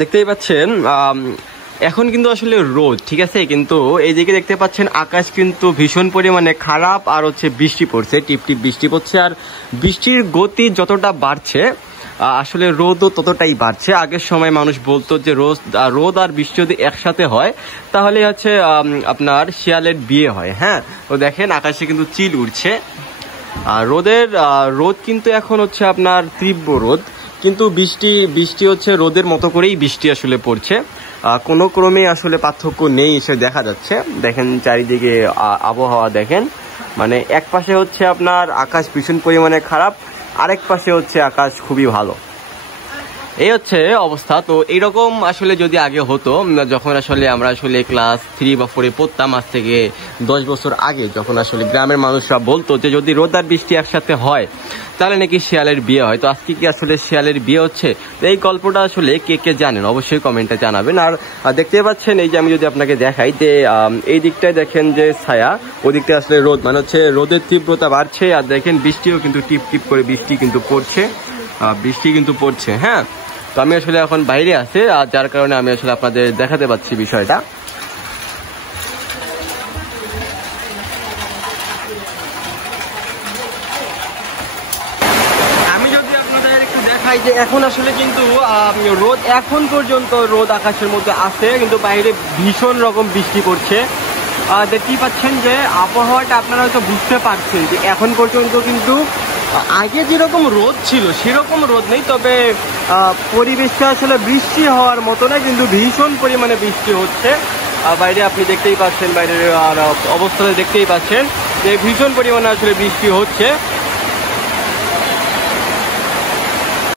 দেখতেই পাচ্ছেন এখন কিন্তু আসলে রোদ, ঠিক আছে, কিন্তু এইদিকে দেখতে পাচ্ছেন আকাশ কিন্তু ভীষণ পরিমাণে খারাপ, আর হচ্ছে বৃষ্টি পড়ছে, টিপ টিপ বৃষ্টি পড়ছে। আর বৃষ্টির গতি যতটা বাড়ছে আসলে রোদও ততটাই বাড়ছে। আগের সময় মানুষ বলতো যে রোদ আর বৃষ্টি যদি একসাথে হয় তাহলে হচ্ছে আপনার শিয়ালের বিয়ে হয়। হ্যাঁ, তো দেখেন আকাশে কিন্তু চিল উড়ছে। আর রোদ কিন্তু এখন হচ্ছে আপনার তীব্র রোদ, কিন্তু বৃষ্টি হচ্ছে রোদের মতো করেই বৃষ্টি আসলে পড়ছে। কোনো ক্রমে আসলে পার্থক্য নেই এসে দেখা যাচ্ছে। দেখেন চারিদিকে আবহাওয়া দেখেন, মানে এক পাশে হচ্ছে আপনার আকাশ ভীষণ পরিমাণে খারাপ, আরেক পাশে হচ্ছে আকাশ খুবই ভালো। এই হচ্ছে অবস্থা। তো এইরকম আসলে যদি আগে হতো, যখন আসলে আমরা আসলে ক্লাস 3 বা 4 পড়তাম, আজ থেকে 10 বছর আগে, যখন আসলে গ্রামের মানুষরা বলতো যে যদি রোদ আর বৃষ্টি একসাথে হয় তাহলে নাকি শিয়ালের বিয়ে হয়। তো আজকে কি আসলে শিয়ালের বিয়ে হচ্ছে? তো এই গল্পটা আসলে কে কে জানেন অবশ্যই কমেন্টে জানাবেন। আর দেখতে পাচ্ছেন এই যে আমি যদি আপনাকে দেখাই যে এই দিকটায় দেখেন যে ছায়া, ওই দিকটায় আসলে রোদ, মানে হচ্ছে রোদের তীব্রতা বাড়ছে। আর দেখেন বৃষ্টিও কিন্তু টিপ টিপ করে বৃষ্টি কিন্তু পড়ছে। হ্যাঁ, তো আমি আসলে এখন বাইরে আছি, আর যার কারণে আমি আসলে আপনাদের দেখাতে পাচ্ছি বিষয়টা। আমি যদি আপনাদের একটু দেখাই যে এখন আসলে কিন্তু রোদ, এখন পর্যন্ত রোদ আকাশের মধ্যে আছে, কিন্তু বাইরে ভীষণ রকম বৃষ্টি পড়ছে। দেখতেই পাচ্ছেন যে আবহাওয়াটা আপনারা হয়তো বুঝতে পারছেন যে এখন পর্যন্ত কিন্তু আগে যেরকম রোদ ছিল সেরকম রোদ নেই, তবে পরিবেশটা আসলে বৃষ্টি হওয়ার মতো না, কিন্তু ভীষণ পরিমাণে বৃষ্টি হচ্ছে। বাইরে আপনি দেখতেই পাচ্ছেন, বাইরের অবস্থাটা দেখতেই পাচ্ছেন যে ভীষণ পরিমাণে আসলে বৃষ্টি হচ্ছে।